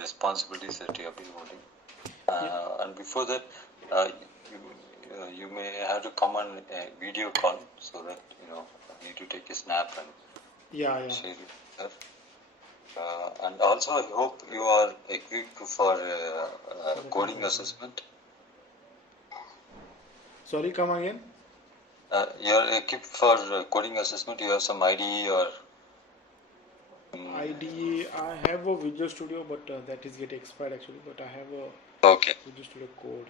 responsibilities that you have been holding. And before that, you may have to come on a video call so that you need to take a snap and share it with her. And also, I hope you are equipped for coding assessment. Sorry, come again. You are equipped for coding assessment. You have some IDE or IDE. I have a Visual Studio, but that is getting expired actually. But I have a Visual Studio Code.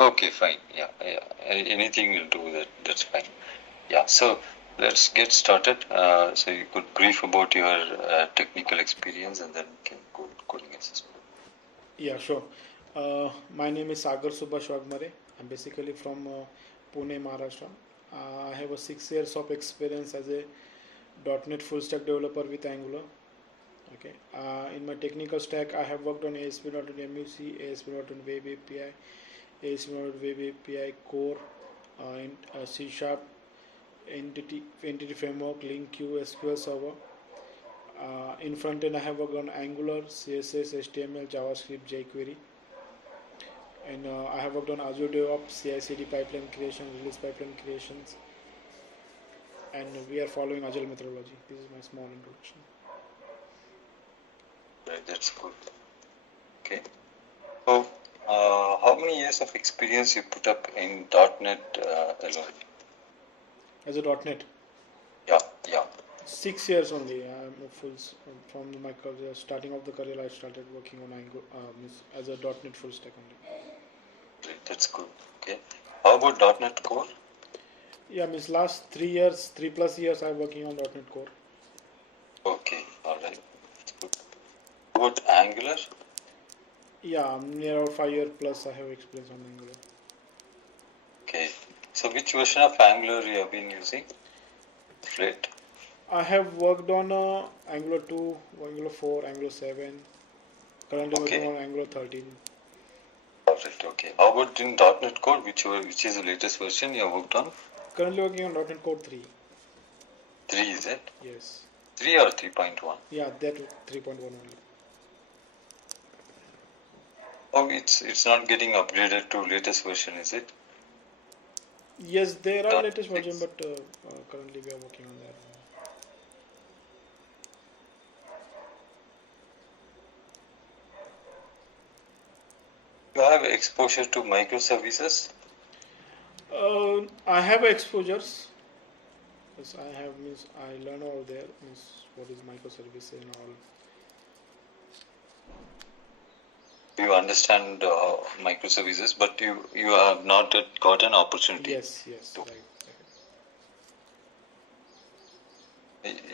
Okay, fine. Yeah. Anything will do that. That's fine. Yeah. So let's get started. So you could brief about your technical experience, and then we can go coding assessment. Yeah, sure. My name is Sagar Subhash Wagmare. I'm basically from Pune, Maharashtra. I have a 6 years of experience as a .NET full stack developer with Angular. Okay. In my technical stack, I have worked on ASP.NET MUC, ASP.NET Web API, ASP.NET Web API Core, in C Sharp, Entity Framework, LinkQ, SQL Server. In front end, I have worked on Angular, CSS, HTML, JavaScript, jQuery. And I have worked on Azure DevOps, CI/CD pipeline creation, release pipeline creations, and we are following Agile methodology. This is my small introduction. Right, that's good. Okay. So, how many years of experience you put up in .NET alone? As a .NET? Yeah. 6 years only. I'm from my career, starting of the career. I started working on Angular as a .NET full stack only. Great, that's good. Okay. How about .NET Core? Yeah, last 3+ years, I'm working on .NET Core. Okay, all right. That's good. How about Angular? Yeah, near 5 years plus I have experience on Angular. Okay. So which version of Angular you have been using? Flat? I have worked on Angular 2, Angular 4, Angular 7. Currently working on Angular 13. Alright, okay. How about in .NET Core, which is the latest version you have worked on? Currently working on .NET Core 3. 3 is it? Yes. 3 or 3.1? Yeah, that 3.1 only. Oh, it's not getting upgraded to latest version, is it? Yes, there are latest version, but currently we are working on that. You have exposure to microservices? I have exposures. Yes, I have I learn over there what is microservice and all. You understand microservices, but you have not got an opportunity. Yes, right.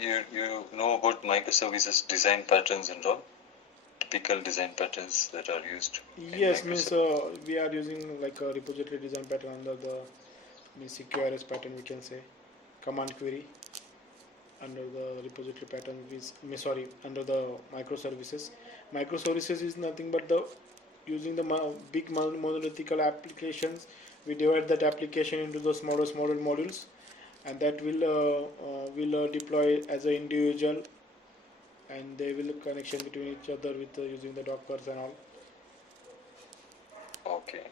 You know about microservices design patterns and all? Typical design patterns that are used. Yes, we are using like a repository design pattern under the CQRS pattern, we can say command query under the repository pattern under the microservices. Microservices is nothing but using the big monolithic applications. We divide that application into the smaller modules, and that will deploy as an individual, and they will connection between each other with using the Dockers and all. Okay.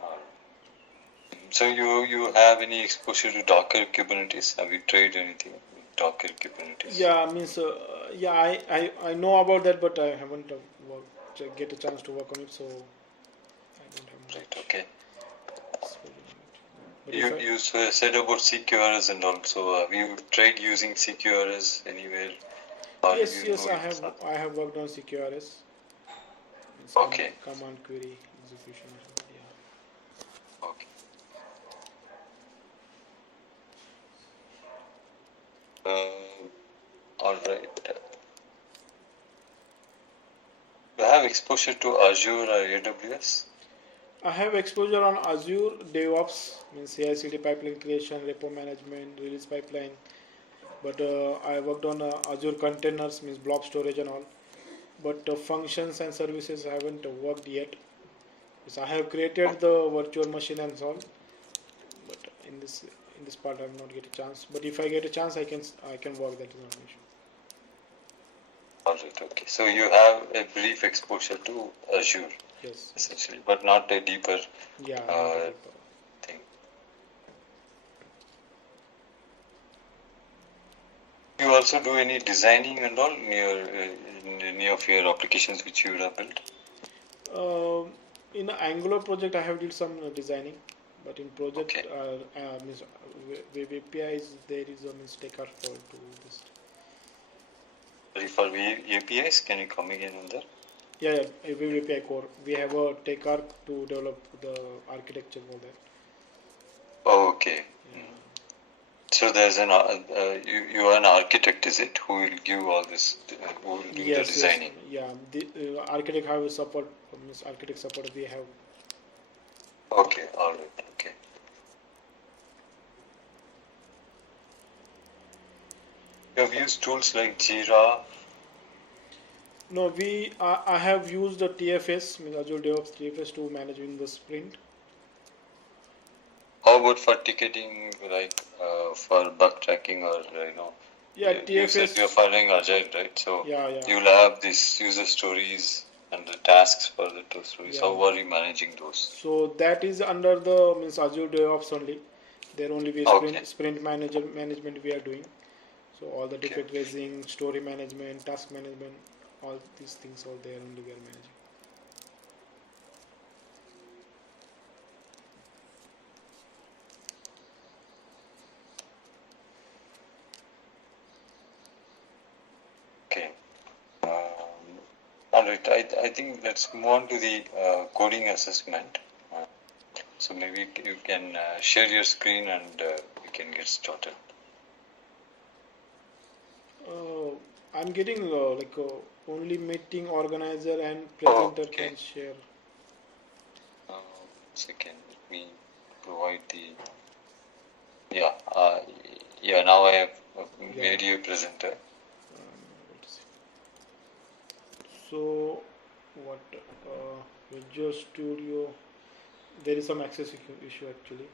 So you have any exposure to Docker Kubernetes? Have you tried anything with Docker Kubernetes? Yeah, I know about that, but I haven't get a chance to work on it, so I don't have much. Right. Okay. You said about CQRS and also have you tried using CQRS anywhere? Yes, I have worked on CQRS. Okay. Command query execution. Yeah. Okay. All right. You have exposure to Azure or AWS? I have exposure on Azure DevOps, CI/CD pipeline creation, repo management, release pipeline. But I worked on Azure containers, blob storage and all. But functions and services I haven't worked yet. So I have created the virtual machine and so on. But in this part I have not get a chance. But if I get a chance, I can work. That is not an issue. Alright, okay. So you have a brief exposure to Azure, Yes. essentially, but not a deeper Yeah, not a deeper thing. You also do any designing and all in any of your applications which you would have built? In the Angular project, I have did some designing, but in project Okay. means web APIs there is a taker for to this. Sorry, for APIs, can you come again on that? Yeah, web API core. We have a taker to develop the architecture for that. Oh, okay. Yeah. So there's an you are an architect, is it? Who will give all this? Who will do the designing? Yes, yeah. The architect have support. Architect support we have. Okay, all right, okay. You have used tools like Jira. No, I have used the TFS, Azure DevOps TFS to managing the sprint. How about for ticketing, like for bug tracking or Yeah, TFS. You said you're following Agile, right? So you'll have these user stories and the tasks for the stories. How are you managing those? So that is under the Azure DevOps only. There only we sprint management we are doing. So all the defect raising, story management, task management, all these things are there only we are managing. Okay. All right. I think let's move on to the coding assessment. So maybe you can share your screen and we can get started. I'm getting only meeting organizer and presenter can share. Second, let me provide the. Yeah. Now I have made you a presenter. So what? Visual Studio. There is some access issue actually.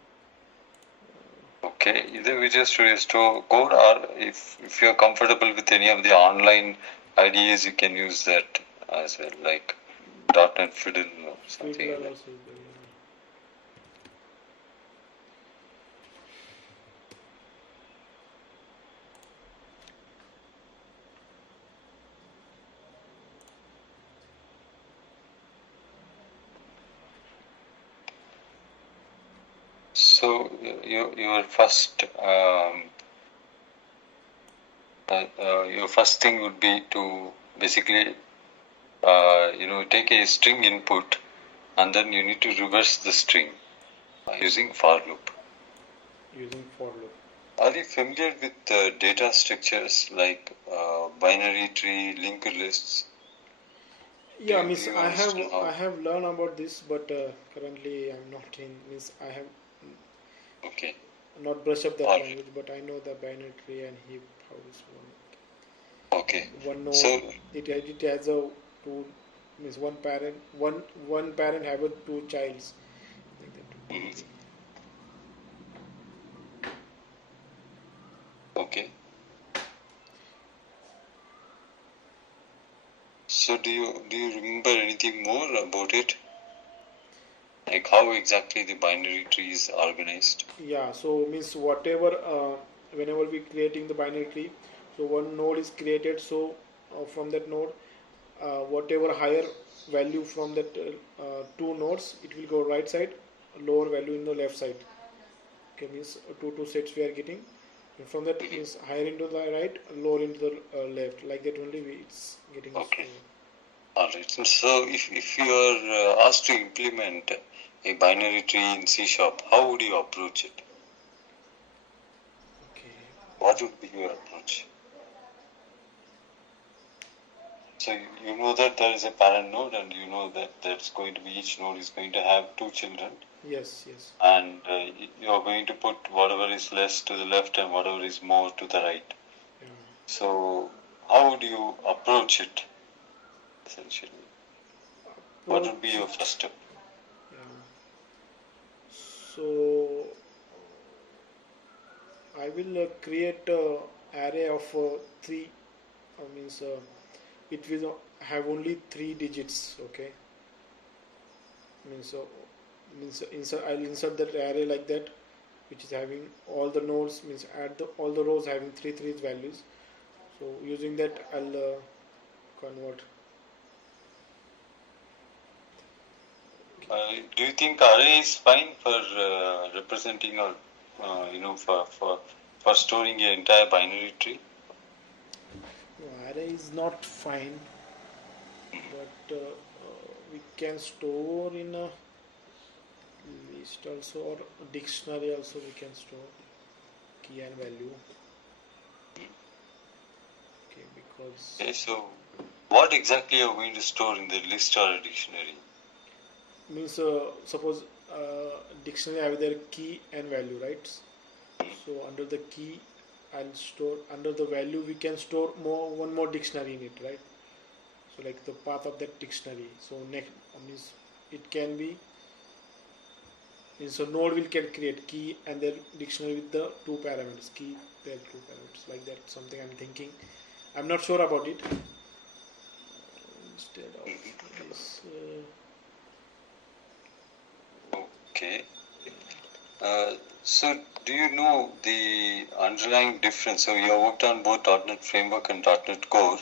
Okay, either we just restore code, or if you're comfortable with any of the online IDEs, you can use that as well, like .NET Fiddle or something like that. So your first your first thing would be to basically take a string input and then you need to reverse the string using for loop. Are you familiar with data structures like binary tree, linked lists? Yeah, Miss, I have learned about this, but currently I'm not in. Miss, I have not brushed up that language, but I know the binary tree and heap how this one. Okay. One node. So it has a two. Means one parent have a two childs. Like that. Okay. So do you remember anything more about it? Like how exactly the binary tree is organized? Yeah, so means whatever whenever we creating the binary tree, so one node is created, so from that node whatever higher value from that two nodes, it will go right side, lower value in the left side. Okay, means two sets we are getting, and from that means higher into the right, lower into the left, like that only it's getting. Okay. Alright, so if you are asked to implement a binary tree in C#, how would you approach it? Okay. What would be your approach? So you know that there is a parent node, and you know that there's going to be, each node is going to have two children. Yes. And you are going to put whatever is less to the left and whatever is more to the right. Yeah. So how would you approach it, essentially? What would be your first step? Yeah. So I will create an array of three. Means it will have only 3 digits. Okay, I'll insert that array like that, which is having all the nodes, means add all the rows having three values. So using that I'll convert. Do you think array is fine for representing or for storing your entire binary tree? No, array is not fine, but we can store in a list also, or dictionary also we can store key and value. Okay, because okay, so what exactly are you going to store in the list or a dictionary? Means suppose dictionary have their key and value, right? So under the key I'll store, under the value we can store one more dictionary in it, right? So like the path of that dictionary. So next means it can be, so node will can create key and then dictionary with the 2 parameters, key their 2 parameters, like that. Something I'm thinking. I'm not sure about it. Instead of this. Okay. So do you know the underlying difference? So you have worked on both .NET Framework and .NET Core.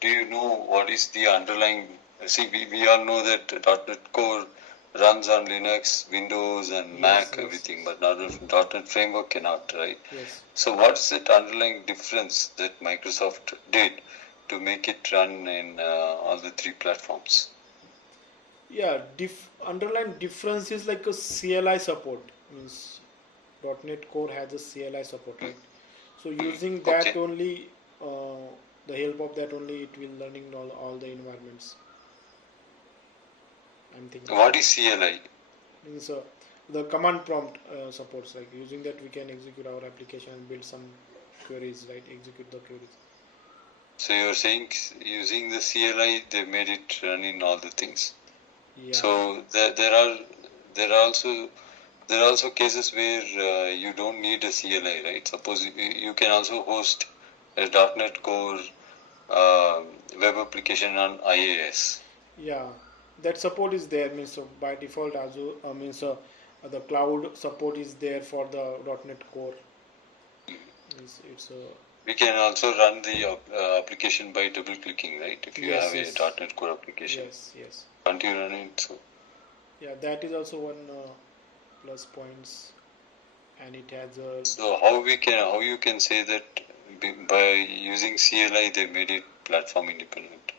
Do you know what is the underlying? See, we all know that .NET Core runs on Linux, Windows, and Mac, everything, but .NET Framework cannot, right? Yes. So what's that underlying difference that Microsoft did to make it run in all the 3 platforms? Yeah, underlying difference is like a CLI support. Means .NET Core has a CLI support, right? So using that only, the help of that only, it will learning all the environments. I'm thinking. What is CLI? Means the command prompt supports, like using that we can execute our application and build some queries, right? Execute the queries. So you're saying using the CLI they made it run in all the things. Yeah. So there are also cases where you don't need a CLI, right? Suppose you can also host a .NET Core web application on IaaS. Yeah, that support is there. Means by default, Azure means the cloud support is there for the .NET Core. It's we can also run the application by double clicking, right? If you have a .NET Core application. Yes. Can't you run it? So yeah, that is also one plus points, and it has a. So how you can say that by using CLI they made it platform independent?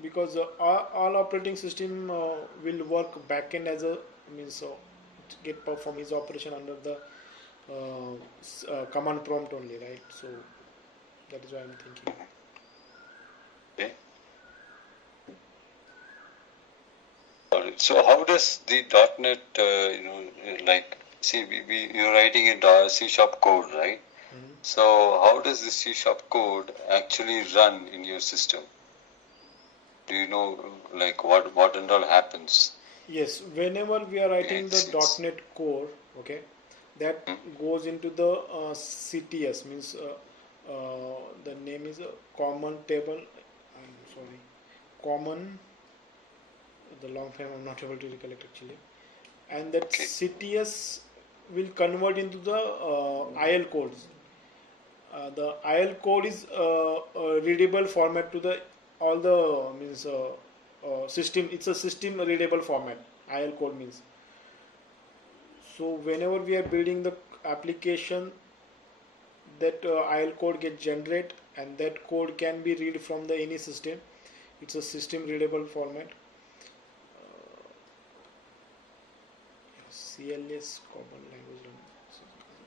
Because all operating system will work backend as a means get perform his operation under the command prompt only, right? So that is why I'm thinking. Okay. So how does the .NET like see you're writing a C# code, right? So how does the C# code actually run in your system? Do you know like what and all happens? Yes, whenever we are writing the .NET Core, okay, that goes into the CTS, means the name is a common table. I'm sorry, common. The long time I'm not able to recollect actually, and that CTS will convert into the IL codes. The IL code is a readable format to the all the means system. It's a system readable format. IL code means. So whenever we are building the application, that IL code get generate, and that code can be read from the any system. It's a system readable format. CLS common language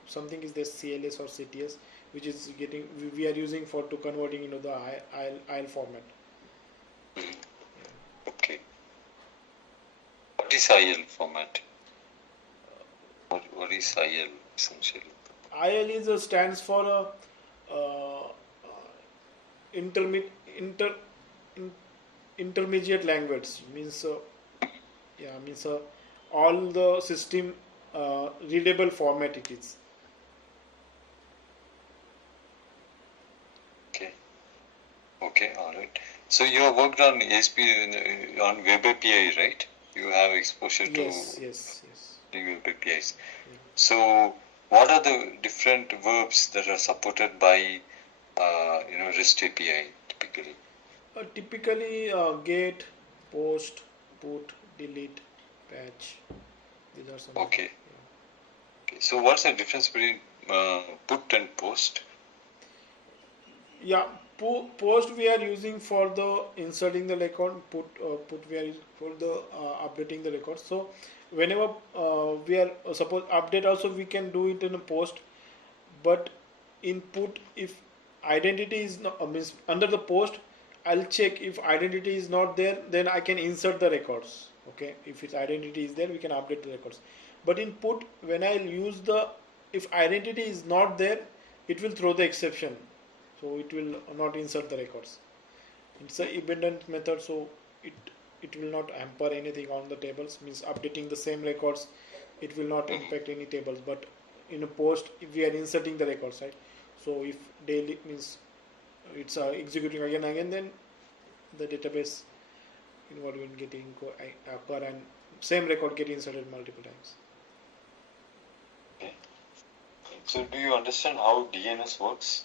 something is the CLS or CTS, which is getting we are using for to converting into the IL format. Okay. What is IL format? What is IL essentially? IL is stands for intermediate language. Means means all the system readable format it is. Okay. Okay, all right. So you have worked on ASP on Web API, right? You have exposure to yes. the Web APIs. So what are the different verbs that are supported by REST API typically? Typically get, post, put, delete, patch. These are some. Okay. Okay. So what's the difference between put and post? Yeah, post we are using for the inserting the record. Put we are using for the updating the record. So whenever we are suppose update also we can do it in a post, but input if identity is not means under the post, I'll check if identity is not there, then I can insert the records. Okay, if its identity is there, we can update the records. But in put, when I use the if identity is not there, it will throw the exception, so it will not insert the records. It's a abundant method, so it will not hamper anything on the tables. Means updating the same records, it will not impact any tables. But in a post, if we are inserting the records, right? So if daily means it's executing again and again, then the database involvement getting occur and same record get inserted multiple times. Okay. So do you understand how DNS works?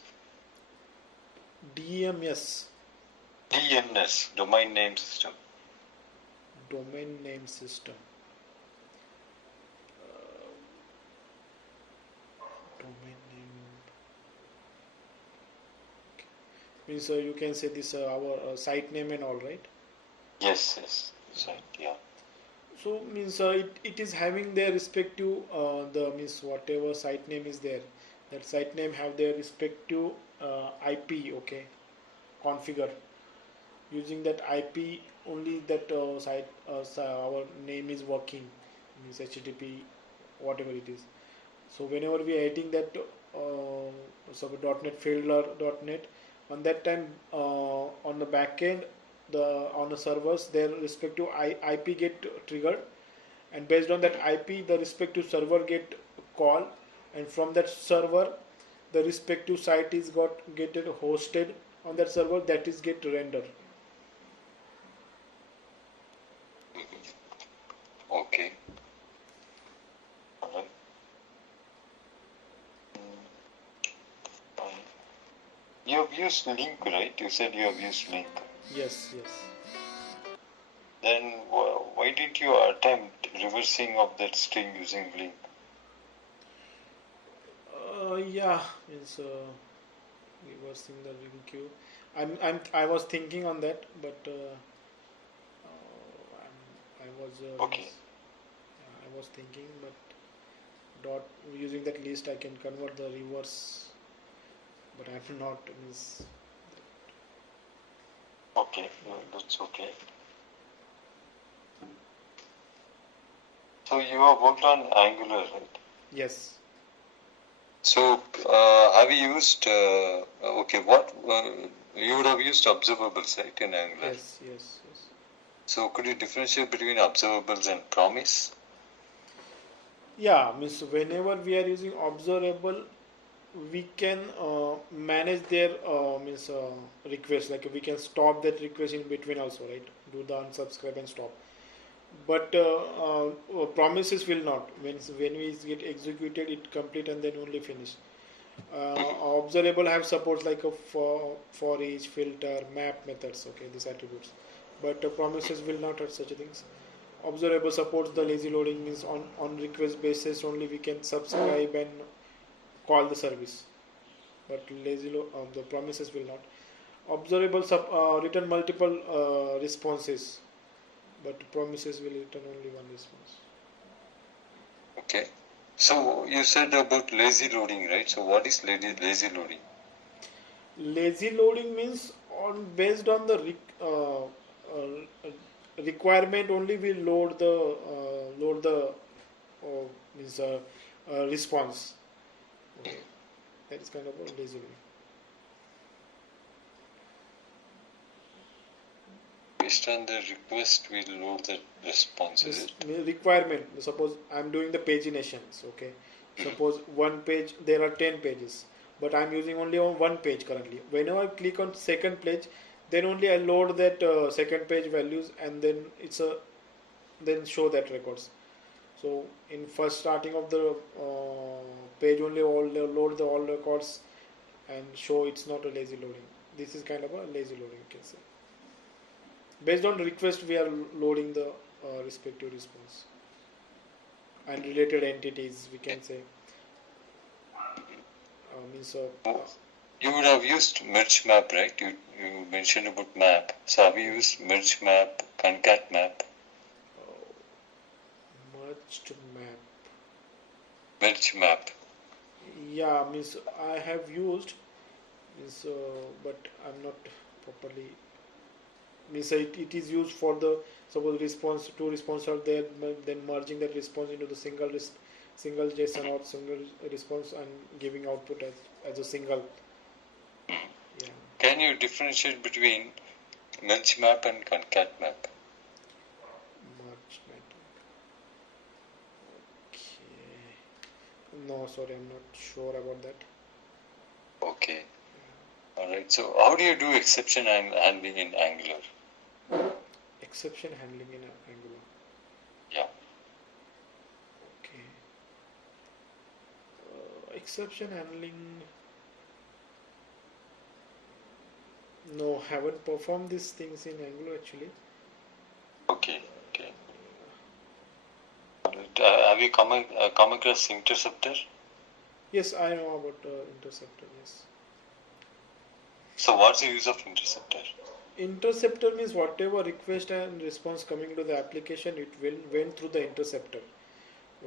DMS. DNS, domain name system. Domain name system. Domain name. Okay. Means you can say this our site name and all, right? Yes, right, yeah. So means it is having their respective the means whatever site name is there, that site name have their respective IP. Okay, configure using that IP only that site our name is working, means HTTP whatever it is. So whenever we are editing that so .NET Fielder .NET, on that time on the backend on the servers their respective IP get triggered, and based on that IP the respective server get call, and from that server the respective site is get hosted on that server, that is get rendered. Okay. Alright. You have used link, right? You said you have used link. Yes. Then why didn't you attempt reversing of that string using link? Yeah, it's reversing the link queue. I was thinking on that, but I was Okay. I was thinking, but dot using that list I can convert the reverse, but I'm not means. Okay, that's okay. So you have worked on Angular, right? Yes. So have you used okay? What you would have used observables, right, in Angular? Yes. So could you differentiate between observables and promise? Yeah, means whenever we are using observable, we can manage their means request. Like we can stop that request in between also, right? Do the unsubscribe and stop. But promises will not. When we get executed, it complete and then only finish. Observable have supports like a for each, filter, map methods. Okay, these attributes. But promises will not have such things. Observable supports the lazy loading, means on request basis only we can subscribe and call the service. But the promises will not. Observable return multiple responses, but promises will return only one response. Okay. So you said about lazy loading, right? So what is lazy loading? Lazy loading means based on the requirement only we load the means response. Okay, that is kind of a lazy loading. Based on the request, we load the response. Is it? Requirement. Suppose I'm doing the paginations. Okay. Suppose one page there are 10 pages. but I'm using only on one page currently. Whenever I click on second page, then only I load that second page values, and then then show that records. So in first starting of the page only load the all records and show it's not a lazy loading. This is kind of a lazy loading, you can say. Based on request, we are loading the respective response and related entities, we can say. You would have used merge map, right? You mentioned about map. So have you used merge map, concat map? Merged map. Merge map. Yeah, I have used, but I'm not properly. It is used for the suppose two response are there, then merging that response into the single JSON or single response and giving output as a single. Yeah. Can you differentiate between merge map and concat map? Merge map. Okay. No, sorry, I'm not sure about that. Okay. Yeah. Alright, so how do you do exception handling in Angular? Exception handling in Angular. Yeah. Okay. Exception handling. No, haven't performed these things in Angular actually. Okay. Okay. Have you come across interceptor? Yes, I know about interceptor. Yes. So what's the use of interceptor? Interceptor means whatever request and response coming to the application, it will went through the interceptor.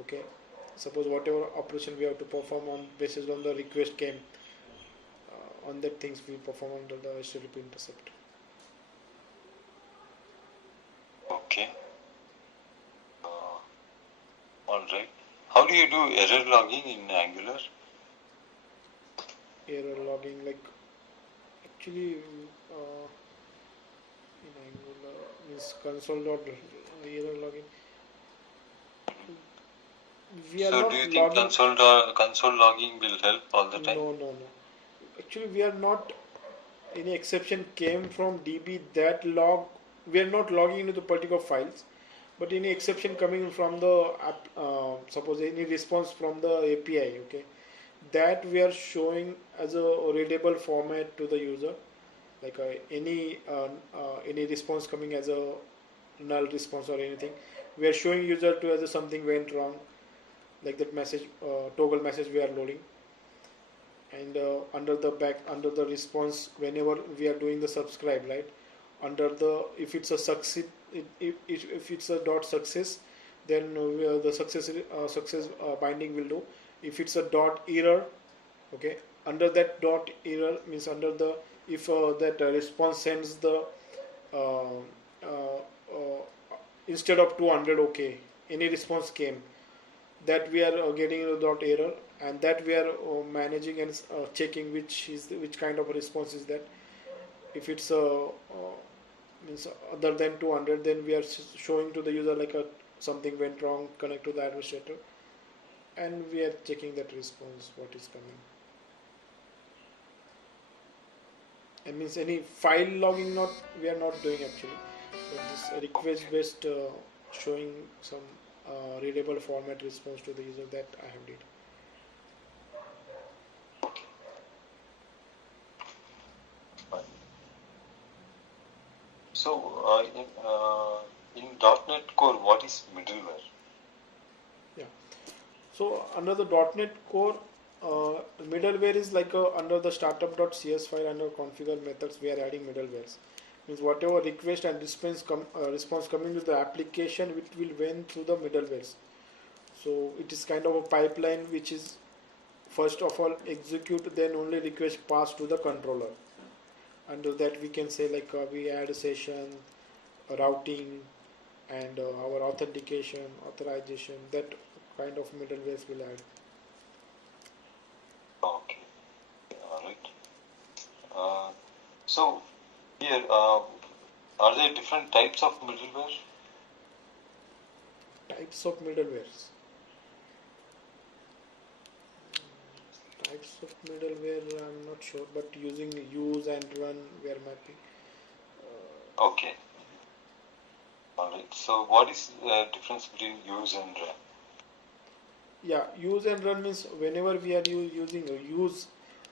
Okay. Suppose whatever operation we have to perform on basis on the request came, on that things we perform under the HTTP interceptor. Okay. All right. How do you do error logging in Angular? Error logging, like actually in Angular means console.error logging. We are so not do you think console logging will help all the time? No. Actually, we are not. Any exception came from DB that log. We are not logging into the particular files, but any exception coming from the app, suppose any response from the API, okay, that we are showing as a readable format to the user, like any response coming as a null response or anything, we are showing user to as a something went wrong, like that message toggle message we are loading. And under the response, whenever we are doing the subscribe, right, under the if it's a succeed, if it's a dot success, then the success binding will do. If it's a dot error, okay, under that dot error means under the if that response sends the uh, uh, instead of 200, okay, any response came, that we are getting a dot error, and that we are managing and checking which kind of a response is that. If it's means other than 200, then we are showing to the user like something went wrong, connect to the administrator, and we are checking that response what is coming. It means any file logging we are not doing actually, but this request based showing some readable format response to the user, that I have did. So in .NET Core, what is middleware? Yeah. So under the .NET Core, middleware is like under the startup.cs file, under configure methods, we are adding middlewares. Means whatever request and response coming to the application, it will went through the middlewares. So it is kind of a pipeline which is first of all execute, then only request pass to the controller. Under that we can say like we add a session, routing, and our authentication, authorization, that kind of middlewares will add. Okay, all right. So here, are there different types of middleware? Types of middlewares. Types of middleware, I'm not sure, but using use and run where mapping. Okay. Alright. So what is the difference between use and run? Yeah, use and run means whenever we are using a use,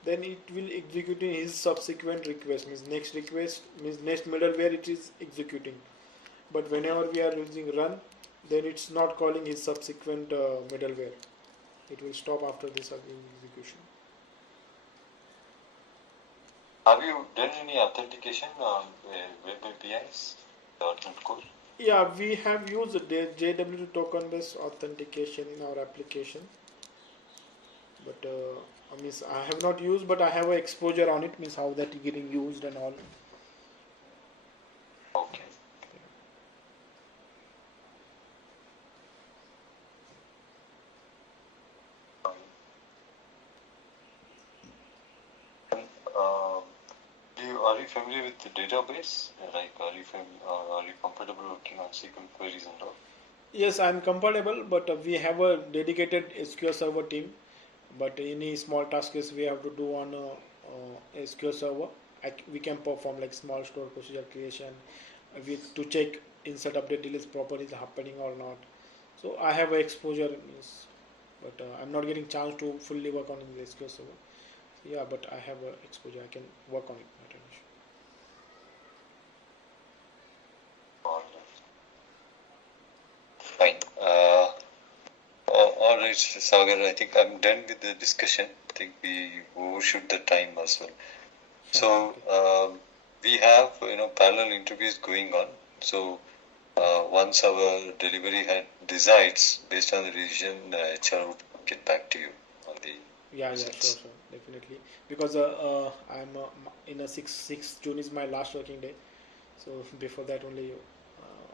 then it will executing his subsequent request. Means next request means next middleware it is executing. But whenever we are using run, then it's not calling his subsequent middleware. It will stop after this execution. Have you done any authentication on web APIs, .NET Core? Yeah, we have used the JWT token based authentication in our application. But means I have not used, but I have a exposure on it. Means how that is getting used and all. Okay. Are you familiar with the database? Like, are you comfortable working on SQL queries and all? Yes, I'm comfortable, but we have a dedicated SQL Server team. But any small tasks we have to do on SQL Server, we can perform like small store procedure creation, to check insert update delete proper is happening or not. So I have a exposure, means, but I'm not getting chance to fully work on the SQL Server. So yeah, but I have a exposure. I can work on it. Not an issue. Fine. All right, Sagar. I think I'm done with the discussion. I think we overshoot the time as well. So we have parallel interviews going on. So once our delivery head decides based on the decision, HR would get back to you on the Yeah, sure, definitely. Because I'm in a 6 June is my last working day, so before that only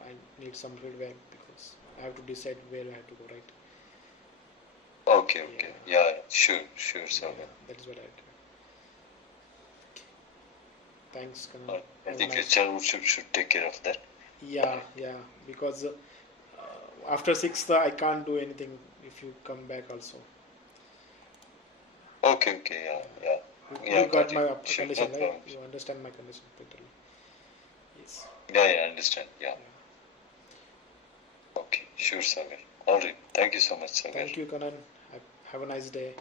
I need some feedback because I have to decide where I have to go, right? Okay. Yeah, sure, Sagar. Yeah, that is what I do. Thanks, I Kanan. think HR should take care of that. Yeah, because after 6th I can't do anything if you come back also. Okay, yeah. You got Got my it. Sure, condition, no right? problem. You understand my condition totally. Yes. Yeah, I understand. Yeah. Okay, sure, Sagar. All right. Thank you so much, Sagar. Thank you, Kanan. Have a nice day.